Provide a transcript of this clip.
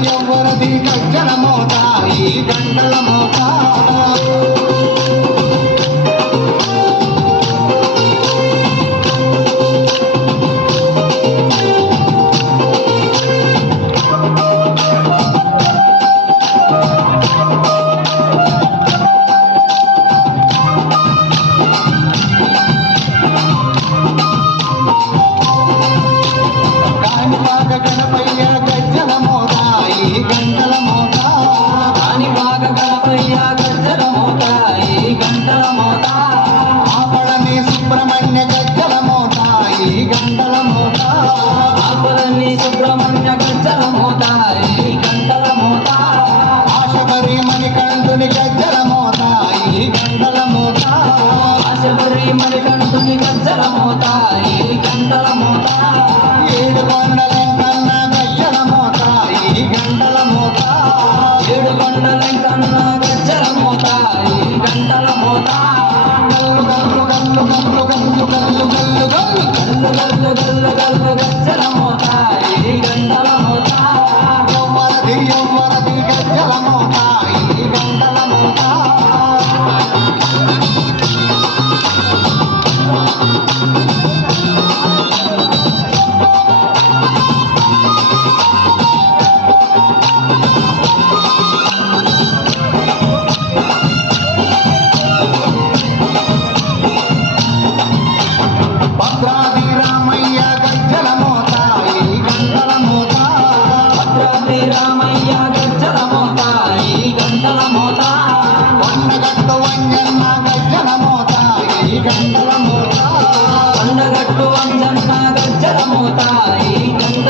I Jalamo, Jalamo, Jalamo, Jalamo, Jalamo, Jalamo, Jalamo, గల్లు గల్లు గల్లు గల్లు గల్లు గల్లు గల్లు గల్లు గల్లు గల్లు గల్లు Thank you.